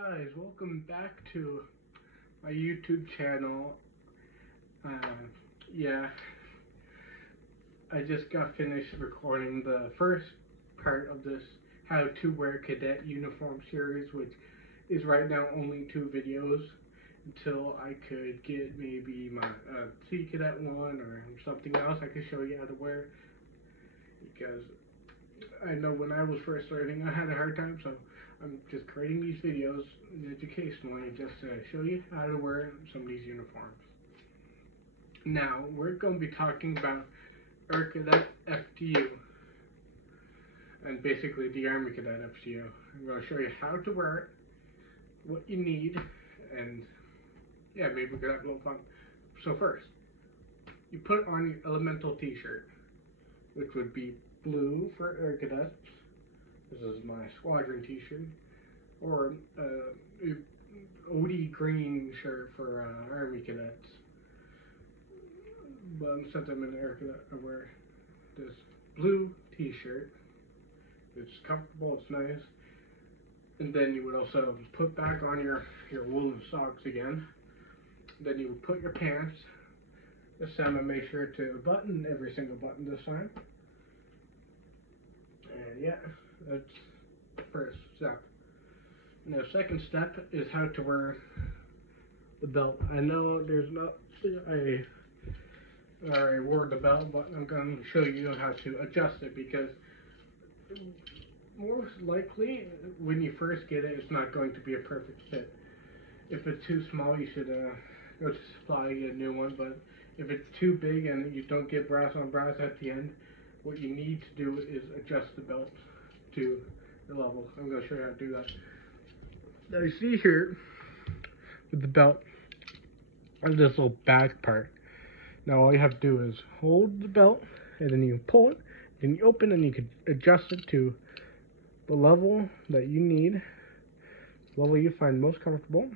guys, welcome back to my YouTube channel. Uh, yeah, I just got finished recording the first part of this How to Wear Cadet Uniform series, which is right now only 2 videos until I could get maybe my Sea Cadet one or something else I could show you how to wear, because I know when I was first learning I had a hard time, so I'm just creating these videos educationally just to show you how to wear some of these uniforms. Now, we're going to be talking about our Cadet FTU, and basically the Army Cadet FTU. I'm going to show you how to wear it, what you need, and yeah, maybe we could have a little fun. So first, you put on your elemental t-shirt, which would be blue for Air Cadets. This is my squadron t-shirt. Or OD green shirt for Army Cadets. But since I'm in Air Cadet, I wear this blue t-shirt. It's comfortable, it's nice. And then you would also put back on your woolen socks again. Then you would put your pants. This time I made sure to button every single button this time. And yeah, that's the first step. Now, second step is how to wear the belt. I know there's not, I already wore the belt, but I'm going to show you how to adjust it, because most likely when you first get it, it's not going to be a perfect fit. If it's too small, you should go to supply and get a new one, but if it's too big and you don't get brass on brass at the end, what you need to do is adjust the belt to the level. I'm going to show you how to do that. Now you see here with the belt and this little back part. Now all you have to do is hold the belt and then you pull it, then you open, and you can adjust it to the level that you need, the level you find most comfortable.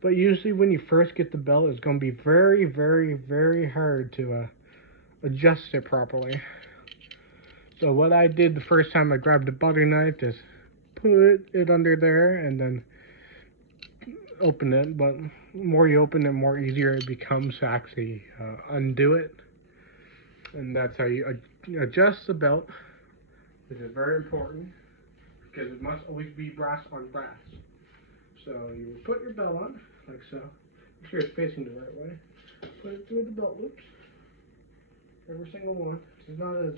But usually when you first get the belt, it's going to be very, very, very hard to adjust it properly. So what I did the first time I grabbed a butter knife is put it under there and then open it. But the more you open it, the more easier it becomes to actually undo it. And that's how you adjust the belt, which is very important because it must always be brass on brass. So you will put your belt on like so. Make sure it's facing the right way. Put it through the belt loops, every single one. There's not as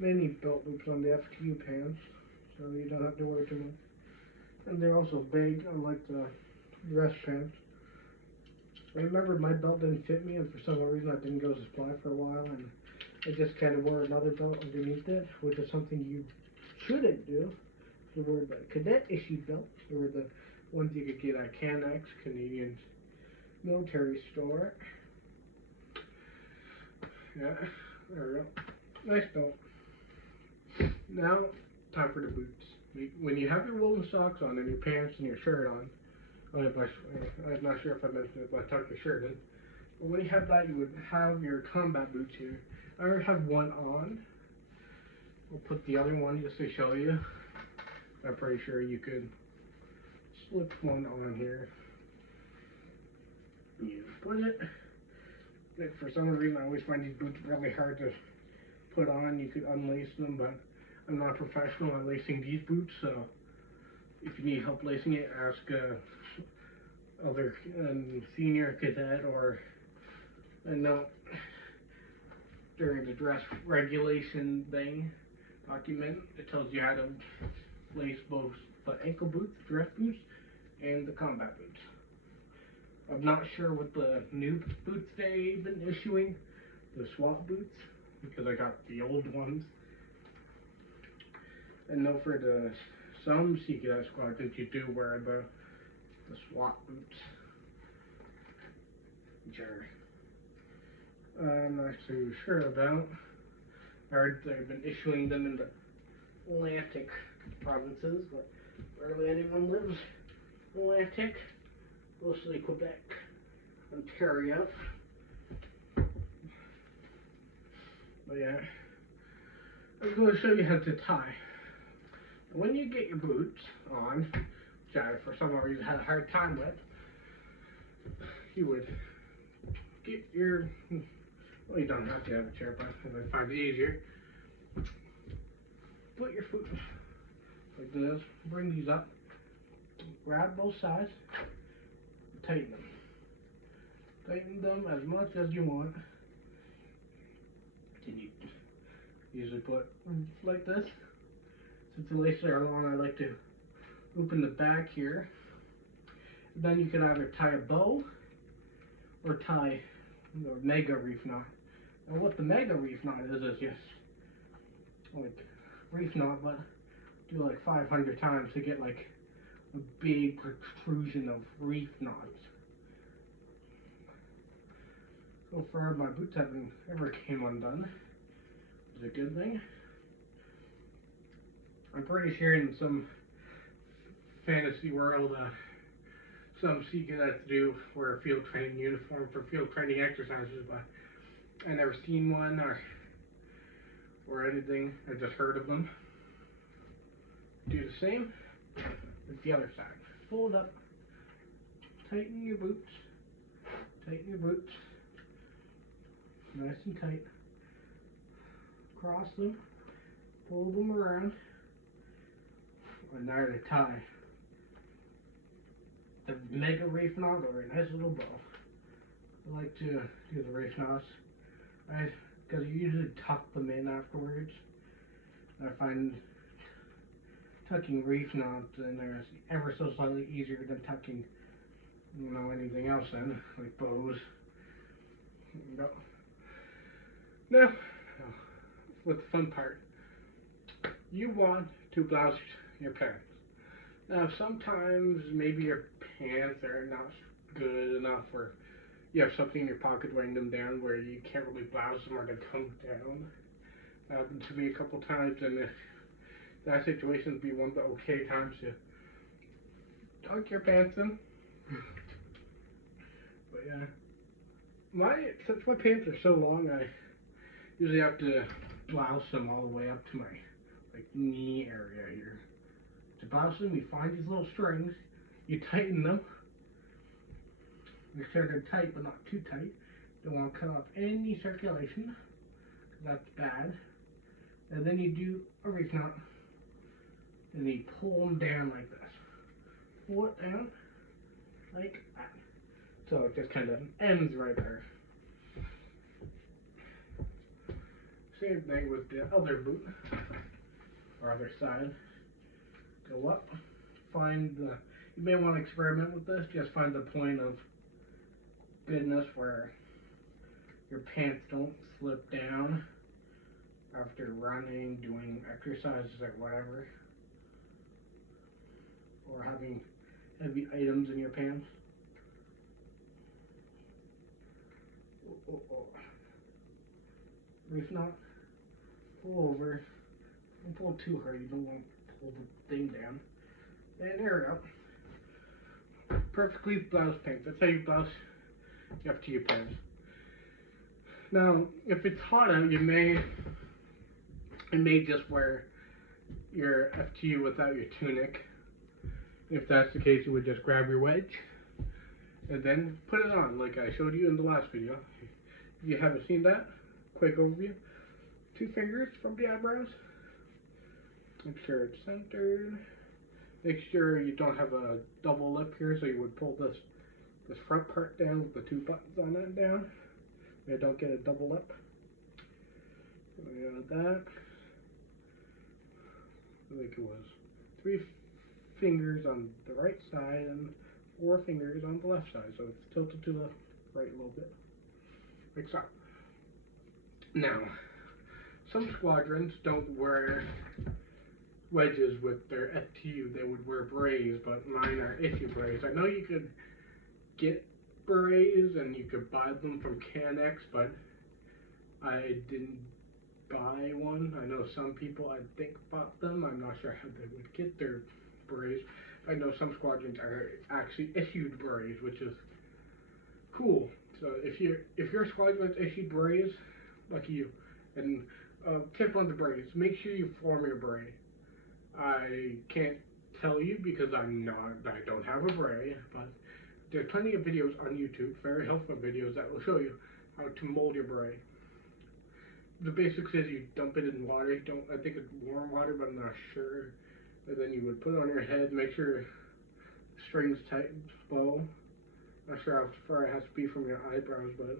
many belt loops on the FTU pants, so you don't have to worry too much. And they're also big, unlike the dress pants. I remember my belt didn't fit me, and for some reason I didn't go to supply for a while, and I just kind of wore another belt underneath it, which is something you shouldn't do. You wear the cadet issued belts, or the ones you could get at CanX, Canadian Military Store. Yeah, there we go. Nice belt. Now, time for the boots. When you have your woolen socks on and your pants and your shirt on, I'm not sure if I mentioned it, but I tucked the shirt in. But when you have that, you would have your combat boots here. I already have one on. I'll put the other one just to show you. I'm pretty sure you could slip one on here. You put it. If for some reason I always find these boots really hard to put on. You could unlace them, but I'm not a professional at lacing these boots, so if you need help lacing it, ask other senior cadet, or I know during the dress regulation thing document, it tells you how to lace both the ankle boots, dress boots, and the combat boots. I'm not sure what the new boots they've been issuing, the SWAT boots, because I got the old ones. And know for the some Sea Cadet squadrons you do wear the SWAT boots, which are I'm not too sure about. I heard they've been issuing them in the Atlantic provinces, but rarely anyone lives in Atlantic, mostly Quebec, Ontario. But yeah, I'm going to show you how to tie. When you get your boots on, which I for some reason had a hard time with, you would get your, well, you don't have to have a chair, but I find it easier. Put your foot like this, bring these up, grab both sides, tighten them. Tighten them as much as you want. Then you usually put like this. Since the laces are long, I like to open the back here. Then you can either tie a bow or tie a mega reef knot. And what the mega reef knot is just like reef knot, but do like 500 times to get like a big protrusion of reef knots. So far, my boots haven't ever came undone. It's a good thing. I'm pretty sure in some fantasy world, some sea cadets do wear a field training uniform for field training exercises, but I never seen one or anything. I just heard of them. Do the same with the other side. Fold up, tighten your boots, nice and tight. Cross them, pull them around, and now to tie the mega reef knot or a nice little bow. I like to do the reef knots because you usually tuck them in afterwards. I find tucking reef knots in there is ever so slightly easier than tucking, anything else in, like bows. Now, with the fun part, you want to blouse your pants. Now, sometimes maybe your pants are not good enough, or you have something in your pocket weighing them down where you can't really blouse them or they come down. That happened to me a couple times, and if that situation would be one of the okay times to tuck your pants in. But yeah, since my pants are so long, I usually have to blouse them all the way up to my knee area here. To blouse them, you find these little strings, you tighten them. Make sure they're tight, but not too tight. Don't want to cut off any circulation, because that's bad. And then you do a reef knot, and you pull them down like this. Pull it down like that. So it just kind of ends right there. Same thing with the other boot, or other side. Go up, you may want to experiment with this, just find the point of goodness where your pants don't slip down after running, doing exercises or whatever, or having heavy items in your pants. Reef knot, pull over, don't pull too hard, you don't want to pull the thing down. And there we go. Perfectly blouse pants. That's how you blouse your FTU pants. Now, if it's hot out, you may just wear your FTU without your tunic. If that's the case, you would just grab your wedge and then put it on, like I showed you in the last video. If you haven't seen that, quick overview. 2 fingers from the eyebrows. Make sure it's centered. Make sure you don't have a double lip here, so you would pull this front part down with the 2 buttons on that down. You don't get a double lip. So we got that. I think it was 3 fingers on the right side and 4 fingers on the left side, so it's tilted to the right a little bit, like so. Now, some squadrons don't wear wedges with their FTU. They would wear berets, but mine are issue berets. I know you could get berets and you could buy them from Canex, but I didn't buy one. I know some people, I think, bought them. I'm not sure how they would get their berets. I know some squadrons are actually issued berets, which is cool. So if your squadron's issued berets, lucky you. And tip on the berets, make sure you form your beret. I can't tell you because I don't have a beret, but there's plenty of videos on YouTube, very helpful videos that will show you how to mold your beret. The basics is you dump it in water. I think it's warm water, but I'm not sure. And then you would put it on your head, make sure the strings tighten, bow. Not sure how far it has to be from your eyebrows, but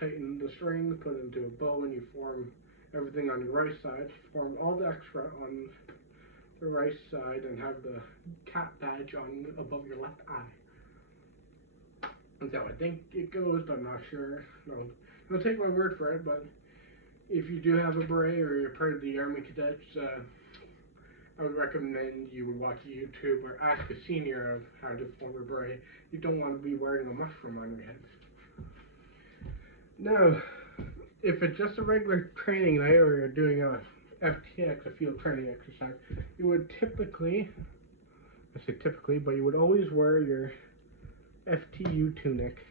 tighten the string, put it into a bow, and you form everything on your right side. Form all the extra on the right side, and have the cap badge on above your left eye. That's how I think it goes, but I'm not sure. Don't take my word for it, but if you do have a beret or you're part of the Army Cadets, I would recommend you would watch YouTube or ask a senior of how to form a beret. You don't want to be wearing a mushroom on your head. Now, if it's just a regular training night or you're doing a FTX, a field training exercise, you would typically, I say typically, but you would always wear your FTU tunic,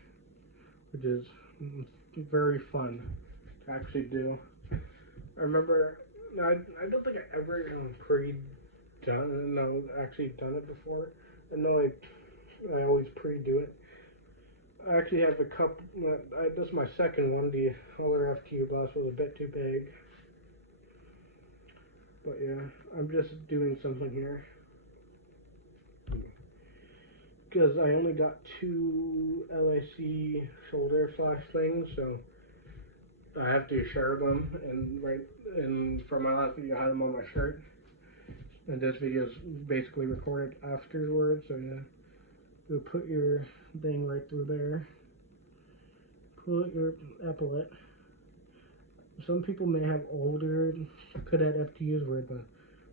which is very fun to actually do. I remember, I don't think I ever actually done it before. I know I always pre-do it. I actually have a couple, this is my second one. The other FTU blouse was a bit too big. But yeah, I'm just doing something here. Because I only got 2 LIC shoulder flash things, so I have to share them. And for my last video, I had them on my shirt. And this video is basically recorded afterwards, so yeah. You'll put your thing right through there. Put your epaulette. Some people may have older cadet FTUs where the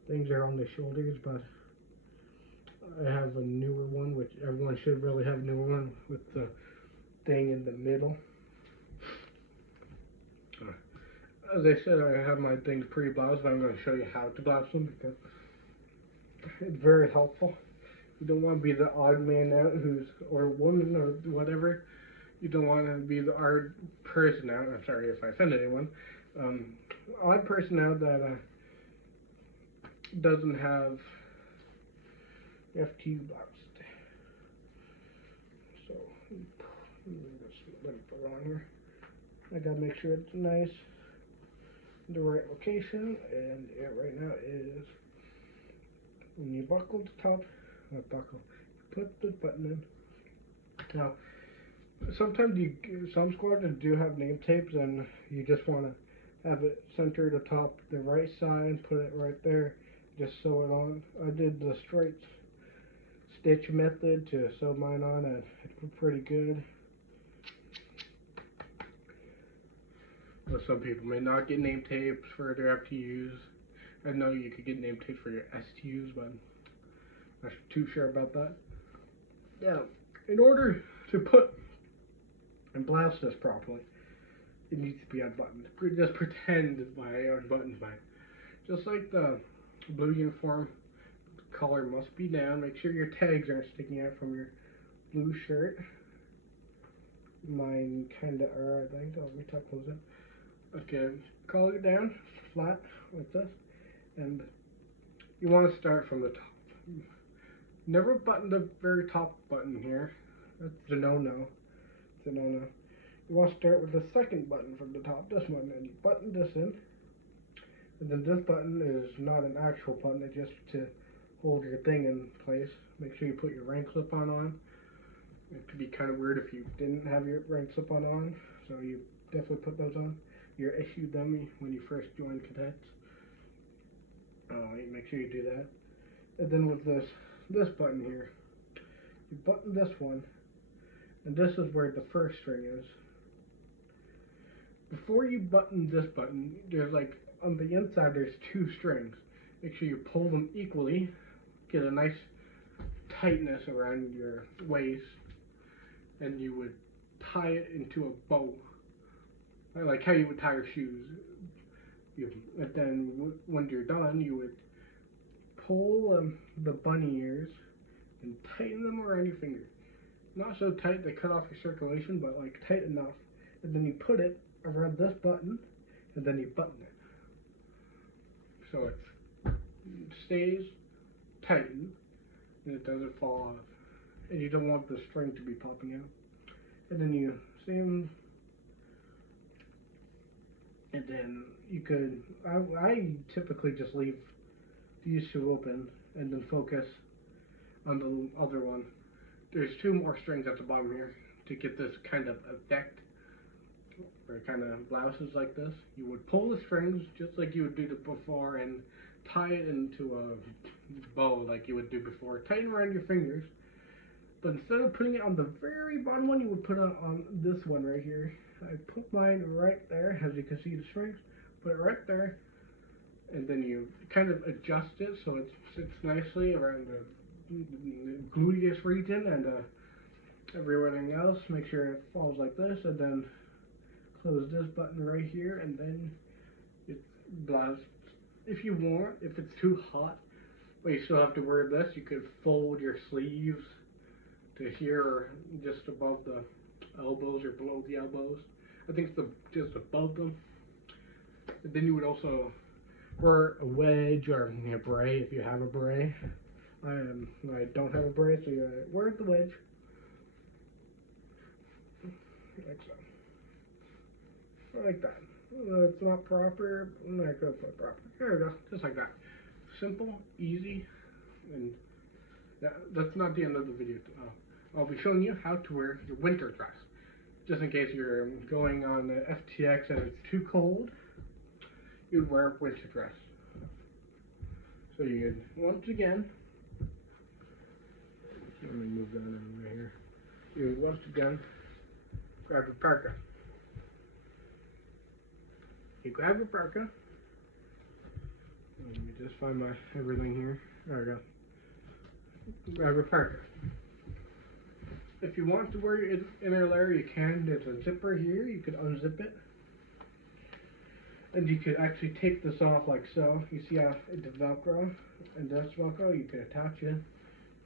things are on the shoulders, but I have a newer one, which everyone should really have a newer one with the thing in the middle. As I said, I have my things pre-bloused, but I'm going to show you how to blouse them because it's very helpful. You don't want to be the odd man out or woman or whatever. You don't want to be the odd person out. I'm sorry if I offend anyone. Odd person out that doesn't have FTU bloused. So let me put it on here. I gotta make sure it's nice, the right location, and it right now is when you buckle the top. Put the button in. Now, sometimes some squads do have name tapes, and you just want to have it centered atop the right side, put it right there, just sew it on. I did the straight stitch method to sew mine on, and it's pretty good. Well, some people may not get name tapes for their FTUs. I know you could get name tapes for your STUs, but I'm not too sure about that. Now, in order to put and blouse this properly, it needs to be unbuttoned. Just pretend my unbutton's mine. Just like the blue uniform, the collar must be down. Make sure your tags aren't sticking out from your blue shirt. Mine kinda are, I think. I'll retuck those in. Okay, collar it down, flat, like this. And you want to start from the top. Never button the very top button here. That's a no-no. It's a no-no. You want to start with the second button from the top, this one, and you button this in. And then this button is not an actual button, it's just to hold your thing in place. Make sure you put your rank slip-on on. It could be kind of weird if you didn't have your rank slip-on on, so you definitely put those on. You're issued them when you first join cadets. Make sure you do that. And then with this button here, you button this one, and this is where the first string is. Before you button this button, there's like on the inside there's 2 strings. Make sure you pull them equally, get a nice tightness around your waist, and you would tie it into a bow, like how you would tie your shoes. And then when you're done, you would pull the bunny ears and tighten them around your finger. Not so tight they cut off your circulation, but like tight enough. And then you put it around this button, and then you button it. So it's stays tightened and it doesn't fall off. And you don't want the string to be popping out. And then you same, and then you could, I typically just leave these two open and then focus on the other one. There's two more strings at the bottom here to get this kind of effect where it kind of blouses like this. You would pull the strings just like you would do before and tie it into a bow like you would do before. Tighten around your fingers. But instead of putting it on the very bottom one, you would put it on this one right here. I put mine right there, as you can see the strings. Put it right there, and then you kind of adjust it so it sits nicely around the gluteus region and everything else. Make sure it falls like this, and then close this button right here, and then it blasts. If you want, if it's too hot, but you still have to wear this, you could fold your sleeves to here or just above the elbows or below the elbows. I think it's just above them. And then you would also wear a wedge or a beret if you have a beret. I don't have a beret, so you wear the wedge. Like so. Like that. It's not proper. I'm not going to put proper. There we go. Just like that. Simple, easy, and that's not the end of the video. I'll be showing you how to wear your winter dress. Just in case you're going on the FTX and it's too cold, you'd wear a winter dress. So you'd, once again, let me move that in right here. You would once again grab your parka. You grab your parka. Let me just find my everything here. There we go. Grab your parka. If you want to wear your inner layer, you can. There's a zipper here. You could unzip it. And you could actually take this off like so. You see how it's Velcro? And this Velcro, you could attach it.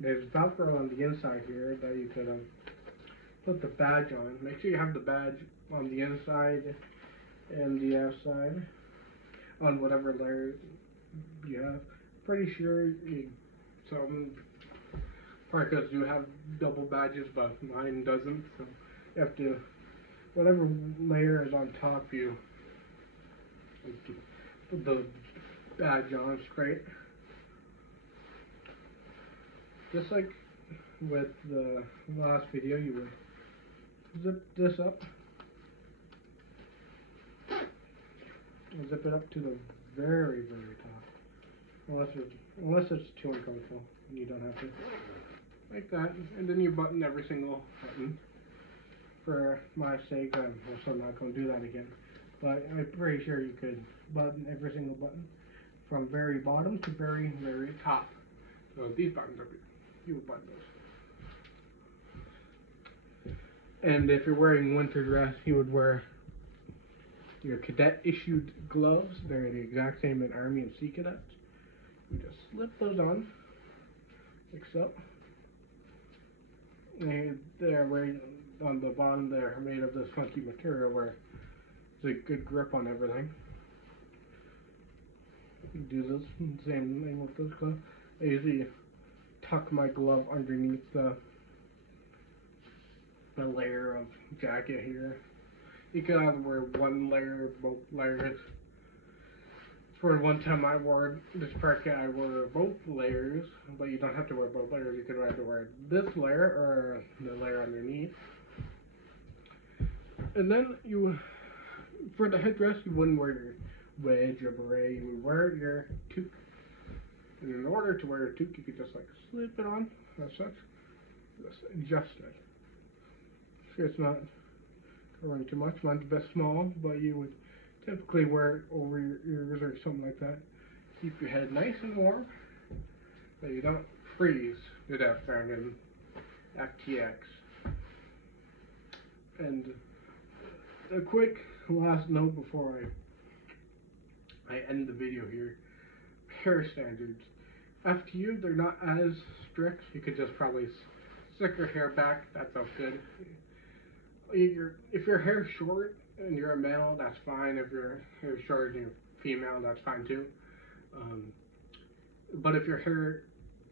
There's Velcro on the inside here that you could put the badge on. Make sure you have the badge on the inside and the outside on whatever layer you have. Pretty sure some parkas do have double badges, but mine doesn't. So you have to, whatever layer is on top, you put the badge on straight. Just like with the last video, you would zip this up. Zip it up to the very, very top. Unless it's too uncomfortable and you don't have to. Like that. And then you button every single button. For my sake, I'm also not going to do that again. But I'm pretty sure you could button every single button from very bottom to very, very top. So these buttons up here, you would button those. And if you're wearing winter dress, you would wear your cadet issued gloves. They're the exact same in Army and Sea Cadets. You just slip those on, like so. And they're right on the bottom. They're made of this funky material where there's a good grip on everything. You do this same thing with this glove. I usually tuck my glove underneath the layer of jacket here. You can either wear one layer or both layers. For one time I wore this parka, I wore both layers, but you don't have to wear both layers. You could either wear this layer or the layer underneath. And then you, for the headdress, you wouldn't wear your wedge or beret. You would wear your toque. And in order to wear your toque, you could just like slip it on as such. Just adjust it. So it's not covering too much. Mine's a bit small, but you would typically wear it over your ears or something like that. Keep your head nice and warm, so you don't freeze to death down in FTX. And a quick last note before I end the video here. Hair standards. FTU, they're not as strict. You could just probably stick your hair back. That sounds good. If your hair's short and you're a male, that's fine. If your hair's short and you're female, that's fine too. But if your hair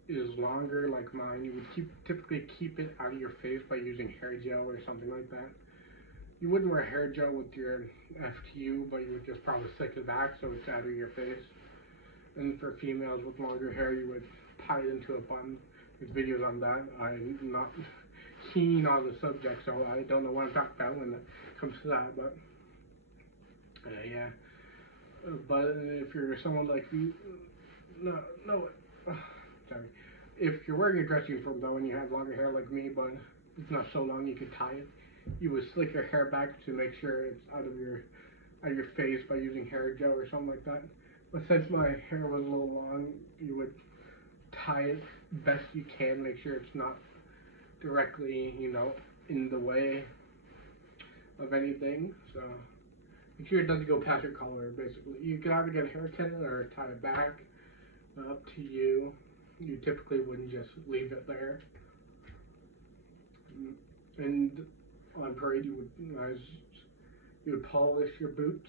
is longer like mine, you would typically keep it out of your face by using hair gel or something like that. You wouldn't wear hair gel with your FTU, but you would just probably slick it back so it's out of your face. And for females with longer hair, you would tie it into a bun. There's videos on that. I'm not keen on the subject, so I don't know what I'm talking about when it comes to that, but yeah. But if you're someone like me, sorry. If you're wearing a dress uniform though, and you have longer hair like me, but it's not so long you could tie it, you would slick your hair back to make sure it's out of your face by using hair gel or something like that. But since my hair was a little long, you would tie it best you can, make sure it's not directly, in the way of anything. So make sure it doesn't go past your collar, basically. You can either get a haircut or tie it back. Up to you. You typically wouldn't just leave it there. And on parade, you would polish your boots.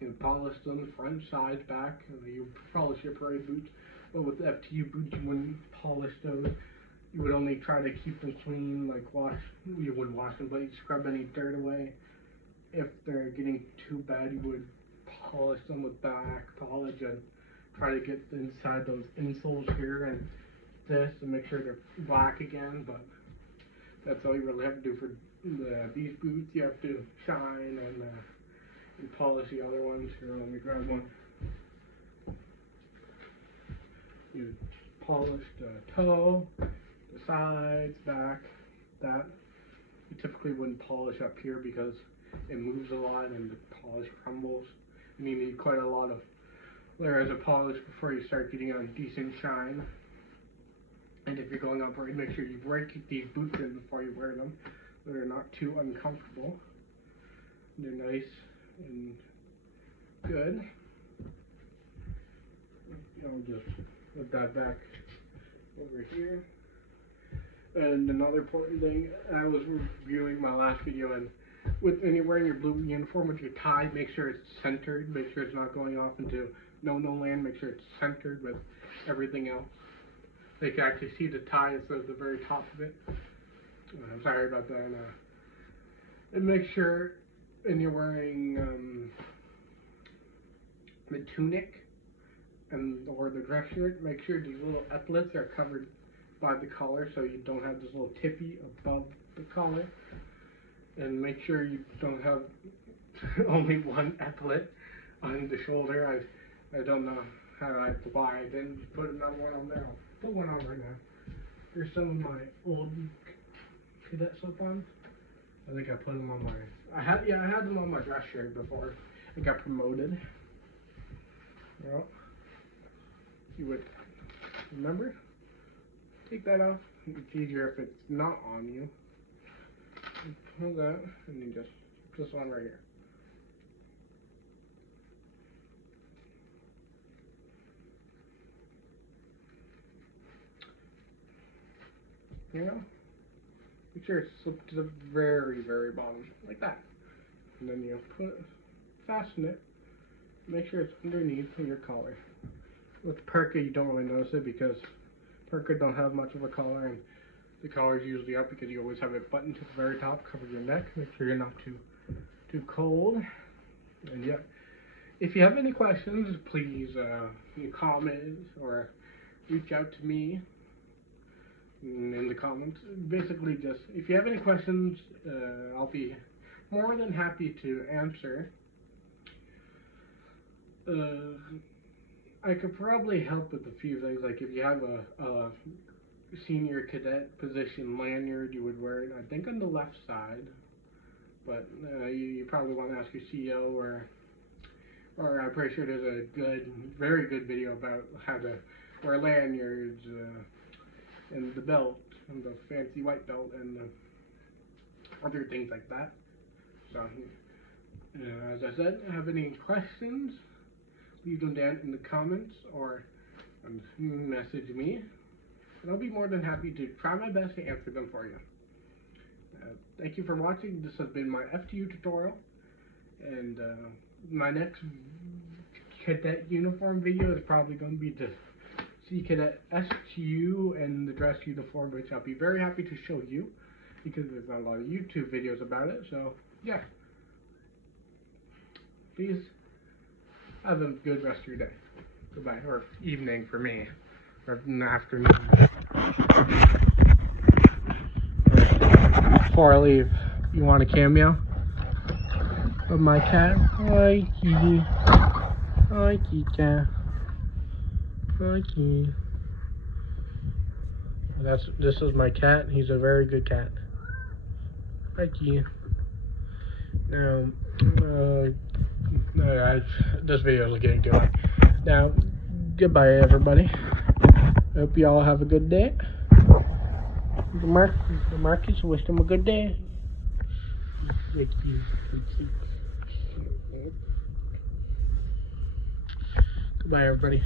You would polish them front, side, back. You would polish your parade boots. But with FTU boots, you wouldn't polish those. You would only try to keep them clean, like you wouldn't wash them, but you'd scrub any dirt away. If they're getting too bad, you would polish them with back polish and try to get inside those insoles here and this and make sure they're black again. But that's all you really have to do for these boots. You have to shine and polish the other ones. Here, let me grab one. You polish the toe, the sides, back, that. You typically wouldn't polish up here because it moves a lot and the polish crumbles. And you need quite a lot of layers of polish before you start getting a decent shine. And if you're going on parade, make sure you break these boots in before you wear them. They're not too uncomfortable. They're nice and good. I'll just put that back over here. And another important thing, I was reviewing my last video, and when you're wearing your blue uniform with your tie, make sure it's centered, make sure it's not going off into no land, make sure it's centered with everything else. They can actually see the tie instead of the very top of it. I'm sorry about that. And make sure, and you're wearing the tunic or the dress shirt, make sure these little epaulets are covered by the collar so you don't have this little tippy above the collar. And make sure you don't have only one epaulet on the shoulder. I don't know why I didn't put another one on there. I'll put one on right now. Here's some of my old cadet slip-ons. I think I put them on I had them on my dress shirt before I got promoted. Well, you would remember, take that off. It's easier if it's not on you. Pull that, and then just this one right here. Make sure it's slipped to the very, very bottom, like that. And then you fasten it. Make sure it's underneath your collar. With parka, you don't really notice it because parka don't have much of a collar, and the collar is usually up because you always have it buttoned to the very top, cover your neck, make sure you're not too cold. And yeah, if you have any questions, please comment or reach out to me in the comments. Basically, just if you have any questions, I'll be more than happy to answer. I could probably help with a few things, like if you have a senior cadet position lanyard, you would wear it, I think, on the left side, but you probably want to ask your CEO, or I'm pretty sure there's a very good video about how to wear lanyards, and the belt, and the fancy white belt, and other things like that. So, as I said, have any questions, leave them down in the comments, or message me, and I'll be more than happy to try my best to answer them for you. Thank you for watching. This has been my FTU tutorial, and my next cadet uniform video is probably going to be the Sea Cadet STU and the dress uniform, which I'll be very happy to show you because there's not a lot of YouTube videos about it. So yeah, please have a good rest of your day. Goodbye, or evening for me, or an afternoon. Before I leave, you want a cameo of my cat? Hi, kitty. Hi, kitty. Hi, kitty. This is my cat. He's a very good cat. Hi, kitty. Now, this video is getting too long. Now, goodbye, everybody. I hope you all have a good day. Marcus, wish them a good day. Goodbye, everybody.